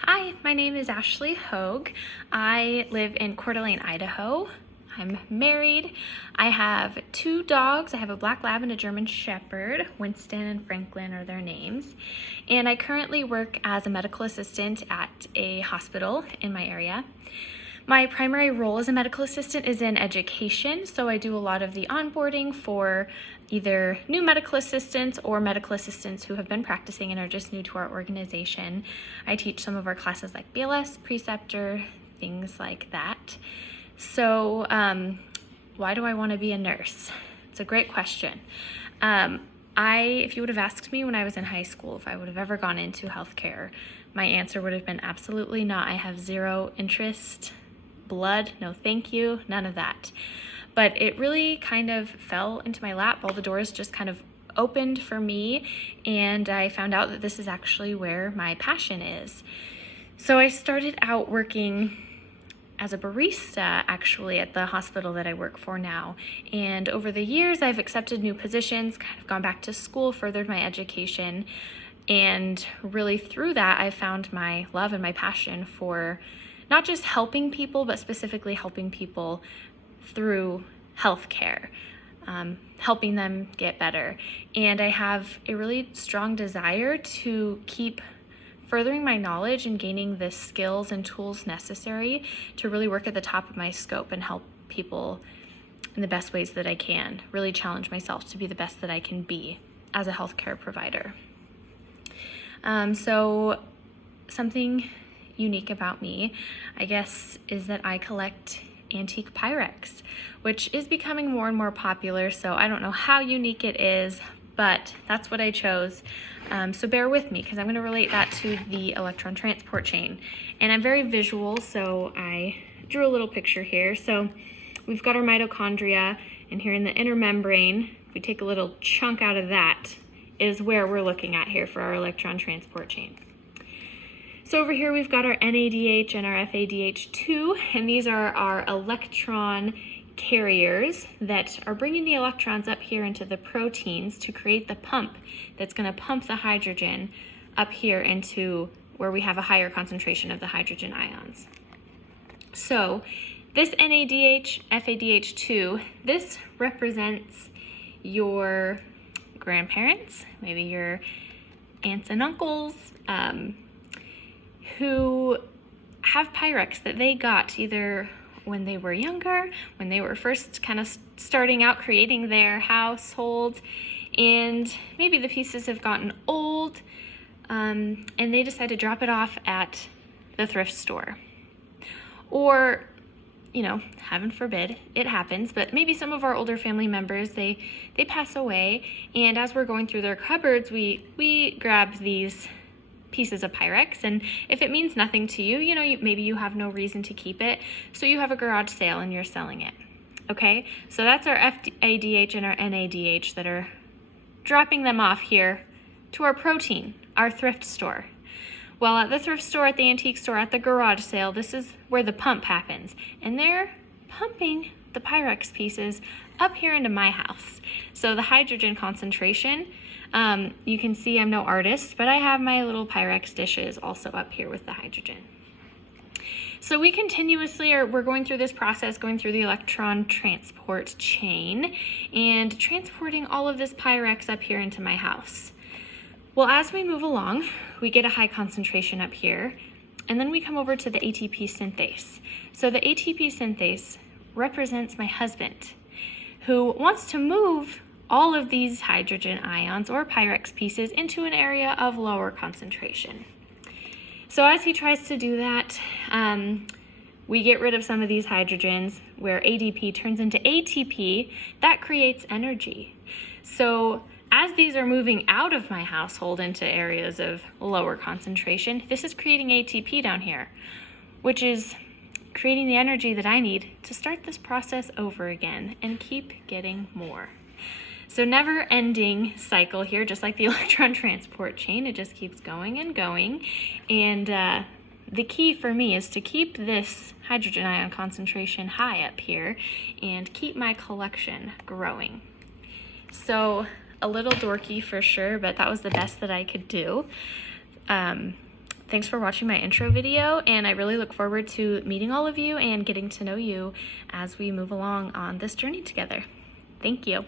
Hi, my name is Ashley Hogue. I live in Coeur d'Alene, Idaho. I'm married. I have two dogs. I have a black lab and a German shepherd. Winston and Franklin are their names. And I currently work as a medical assistant at a hospital in my area. My primary role as a medical assistant is in education, so I do a lot of the onboarding for either new medical assistants or medical assistants who have been practicing and are just new to our organization. I teach some of our classes like BLS, preceptor, things like that. So why do I want to be a nurse? It's a great question. If you would have asked me when I was in high school if I would have ever gone into healthcare, my answer would have been absolutely not. I have zero interest. Blood, no thank you, none of that. But it really kind of fell into my lap. All the doors just kind of opened for me, and I found out that this is actually where my passion is. So I started out working as a barista actually at the hospital that I work for now. And over the years, I've accepted new positions, kind of gone back to school, furthered my education. And really through that, I found my love and my passion for not just helping people, but specifically helping people through healthcare, helping them get better. And I have a really strong desire to keep furthering my knowledge and gaining the skills and tools necessary to really work at the top of my scope and help people in the best ways that I can, really challenge myself to be the best that I can be as a healthcare provider. So something unique about me, I guess, is that I collect antique Pyrex, which is becoming more and more popular. So I don't know how unique it is, but that's what I chose. So bear with me because I'm going to relate that to the electron transport chain. And I'm very visual, so I drew a little picture here. So we've got our mitochondria, and here in the inner membrane, if we take a little chunk out of that, is where we're looking at here for our electron transport chain. So over here we've got our NADH and our FADH2, and these are our electron carriers that are bringing the electrons up here into the proteins to create the pump that's going to pump the hydrogen up here into where we have a higher concentration of the hydrogen ions. So this NADH, FADH2, this represents your grandparents, maybe your aunts and uncles, who have Pyrex that they got either when they were younger, when they were first kind of starting out creating their household, and maybe the pieces have gotten old, and they decide to drop it off at the thrift store. Or, heaven forbid, it happens, but maybe some of our older family members, they pass away, and as we're going through their cupboards, we grab these pieces of Pyrex, and if it means nothing to you, maybe you have no reason to keep it, so you have a garage sale and you're selling it. Okay, so that's our FADH and our NADH that are dropping them off here to our protein, our thrift store. Well, at the thrift store, at the antique store, at the garage sale, this is where the pump happens, and they're pumping the Pyrex pieces up here into my house. So the hydrogen concentration, you can see I'm no artist, but I have my little Pyrex dishes also up here with the hydrogen. So we continuously we're going through this process, going through the electron transport chain and transporting all of this Pyrex up here into my house. Well, as we move along, we get a high concentration up here, and then we come over to the ATP synthase. So the ATP synthase represents my husband, who wants to move all of these hydrogen ions or Pyrex pieces into an area of lower concentration. So as he tries to do that, we get rid of some of these hydrogens where ADP turns into ATP. That creates energy. So as these are moving out of my household into areas of lower concentration, this is creating ATP down here, which is creating the energy that I need to start this process over again and keep getting more. So never-ending cycle here, just like the electron transport chain. It just keeps going and going. And the key for me is to keep this hydrogen ion concentration high up here and keep my collection growing. So a little dorky for sure, but that was the best that I could do. thanks for watching my intro video, and I really look forward to meeting all of you and getting to know you as we move along on this journey together. Thank you.